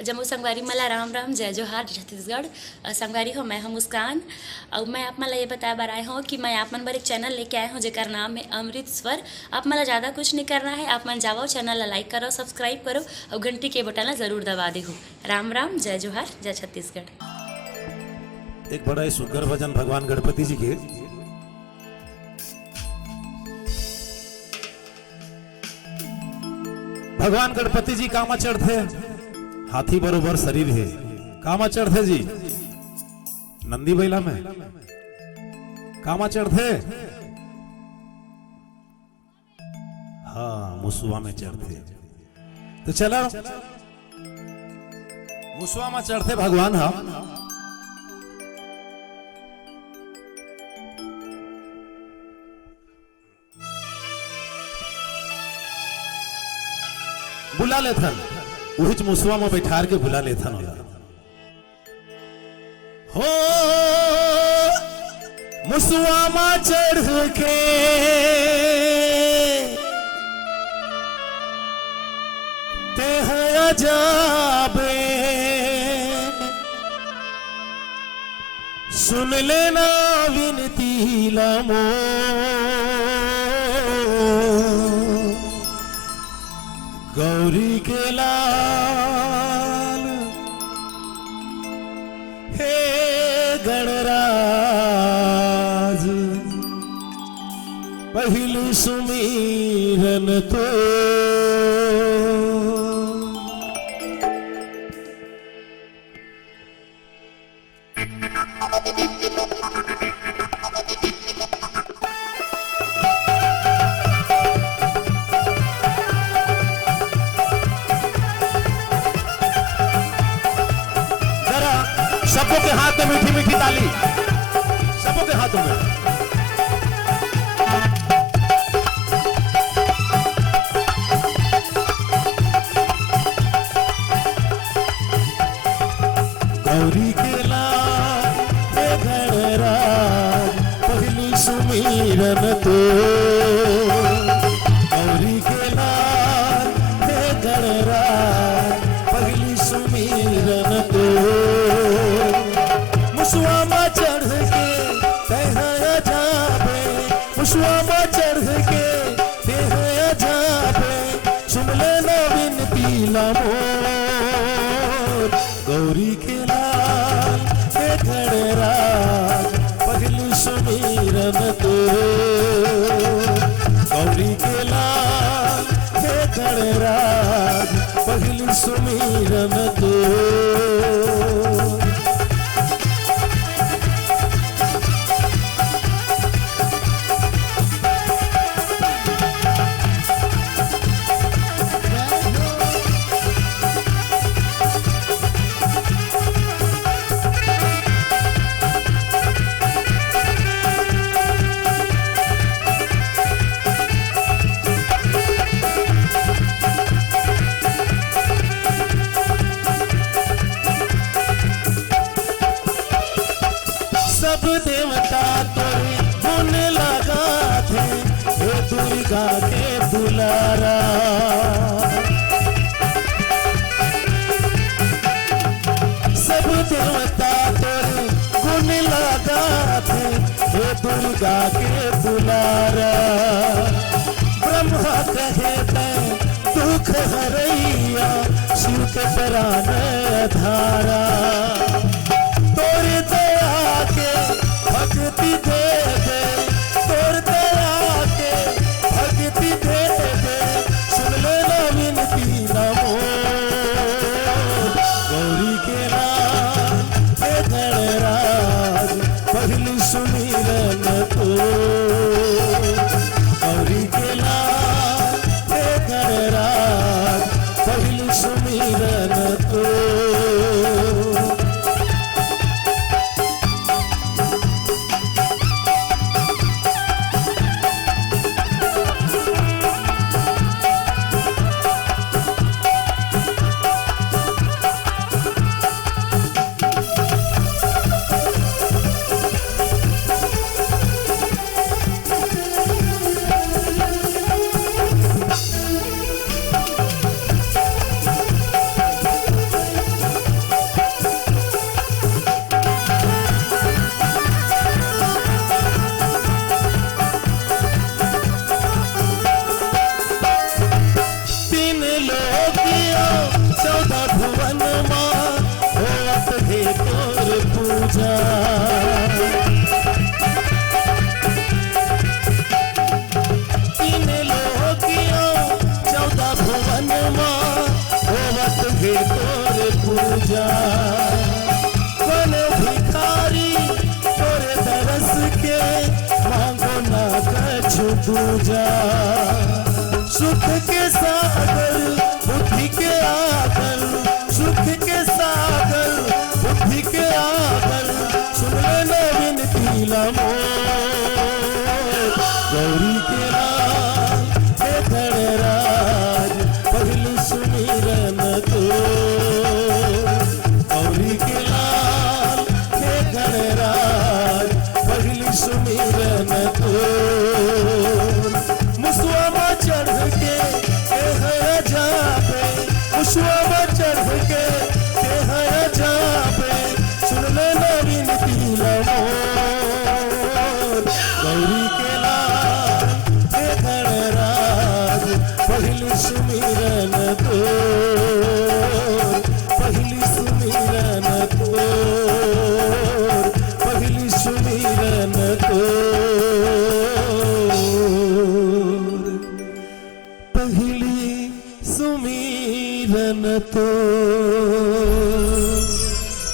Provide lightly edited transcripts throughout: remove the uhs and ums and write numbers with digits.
जम्मू संगवारी मला राम राम जय जोहार छत्तीसगढ़। संगवारी हो मैं हूँ मुस्कान और मैं आप मला ये बताया बार आए हूँ कि मैं आप मन बर एक चैनल लेके आए हूँ जेकर नाम है अमृत स्वर। आप मला ज़्यादा कुछ नहीं करना है, आप मन जाओ चैनल ला लाइक करो, सब्सक्राइब करो और घंटी के बटन ला जरूर दबा दे हो। राम राम जय जोहार जय छत्तीसगढ़। एक बड़ा ही सुंदर भजन भगवान गणपति जी के। भगवान गणपति जी कामा चढ़ते हाथी बरोबर शरीर है, कामा चढ़ते जी नंदी बैला में, कामा चढ़ते हाँ मुसुआ में चढ़ते। तो चलो मुसुआ में चढ़ते भगवान हम बुला लेथन, उहिच मुसवा में बैठार के बुला लेथन हो मुसवा में चढ़ के ते जाबे सुन लेना विनती लामो गौरी के लाल हे गणराज पहली सुमीरन तो सबों के हाथ में मीठी मीठी ताली, सबों के हाथों में। गौरी के लाल हे गणराज पहली सुमीरन तो, गौरी के लाल हे गणराज पहली सुमीरन तो। मुसवा में चढ़ के तेहया जाबे, मुसवा में चढ़ के तेहया जाबे सुन लेना विनती लामोर गौरी के लाल हे गणराज पहली सुमीरन तो, गौरी के लाल हे गणराज पहली सुमीरन तो। सब देवता तोरे गुण लगा थे हे दुर्गा के दुलारा। सब देवता तोरे गुण लगा थे हे दुर्गा के दुलारा। ब्रह्मा कहे तैं दुख हरैया शिव के प्राण धारा। तोरे दया के भक्ति दे दे, तोर दया के भक्ति दे दे सुन लेना विनती नमो गौरी के लाल हे गणराज पहली सुमीरन तो, गौरी के लाल हे गणराज पहली सुमीरन तो। मांगे तोरे पूजा कौन भिखारी तोरे दरस के मांगो ना कछु दूजा सुख के सागर बुद्धि के आगर सुख के सागर बुद्धि के आगर सुन ले विनती मोर गौरी के लाल हे धनराज पहली सुमिरन तो गौरी के लाल हे धनराज पहली सुमिरन तो मुसवा में चढ़ के जापे मुसवा में चढ़ के जापे सुन ले विनती मोर गौरी के लाल हे धनराज पहली सुमिरन तो पहली सुमिरन तो पहली सुमिरन तो पहली सुमिरन तो।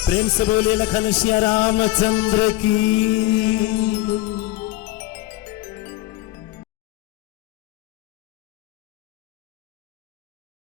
प्रेम से बोले लखन श्री रामचंद्र की।